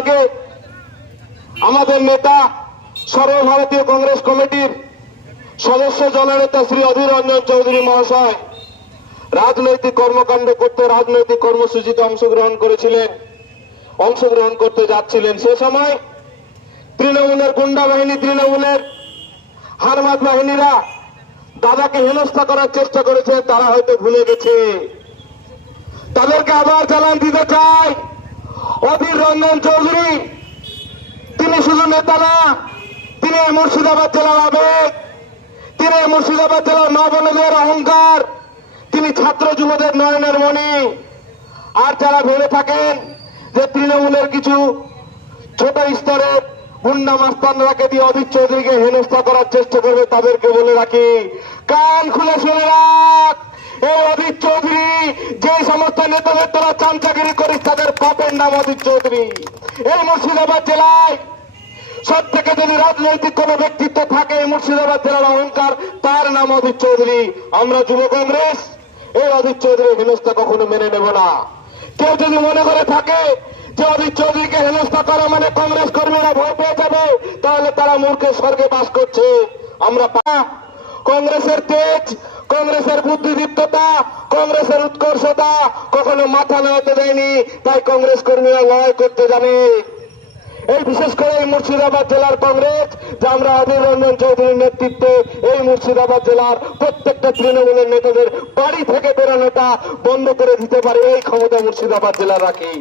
আগে আমাদের নেতা সর্বভারতীয় কংগ্রেস কমিটির সদস্য জননেতা শ্রী অধীর রঞ্জন চৌধুরী মহাশয় রাজনৈতিক কর্মকাণ্ড করতে রাজনৈতিক কর্মসূচিতে অংশগ্রহণ করেছিলেন, অংশগ্রহণ করতে যাচ্ছিলেন। সে সময় তৃণমূলের গুন্ডা বাহিনী, তৃণমূলের হারমাত বাহিনীরা দাদাকে হেনস্থা করার চেষ্টা করেছে, তারা হয়তো ভুলে গেছে। তাদেরকে আবার চালান দিতে চাই। অধীর রঞ্জন চৌধুরী, তিনি শুধু নেতা না, তিনি মুর্শিদাবাদ জেলার আবেগ, তিনি মুর্শিদাবাদ জেলার মা বোনদের অহংকার, তিনি ছাত্র যুবদের নয়নের মণি। আর যারা ভেবে থাকেন যে তৃণমূলের কিছু ছোট স্তরের গুন্ডা মাস্তানরাকে দিয়ে অধীর চৌধুরীকে হেনস্থা করার চেষ্টা করবে তাদেরকে বলে রাখি। কান খুলে শুনে রাখ, এই অধীর চৌধুরী সমস্ত নেতাদের তোরা চামচাগিরি করিস তাদের বাপের নাম অধীর চৌধুরী। এই মুর্শিদাবাদ জেলায় সব থেকে যদি রাজনৈতিক কোন ব্যক্তিত্ব থাকে, এই মুর্শিদাবাদ জেলার অহংকার, তার নাম অধীর চৌধুরী। আমরা যুব কংগ্রেস, এই অধীর চৌধুরী হেনস্থা কখনো মেনে নেব না। কেউ যদি মনে করে থাকে যে অধীর চৌধুরীকে হেনস্থা করা মানে কংগ্রেস কর্মীরা ভয় পেয়ে যাবে, তাহলে তারা মূর্খের স্বর্গে বাস করছে। আমরা কংগ্রেসের তেজ কংগ্রেসের বুদ্ধিদীপ্ততা, কংগ্রেসের উৎকর্ষতা কখনো মাথা নাড়াতে দেয়নি, তাই কংগ্রেস কর্মীরা লড়াই করতে জানে এই বিশেষ করে এই মুর্শিদাবাদ জেলার কংগ্রেস, যে আমরা অধীর রঞ্জন চৌধুরীর নেতৃত্বে এই মুর্শিদাবাদ জেলার প্রত্যেকটা তৃণমূলের নেতাদের বাড়ি থেকে বেরোনোটা বন্ধ করে দিতে পারে এই ক্ষমতা মুর্শিদাবাদ জেলা রাখি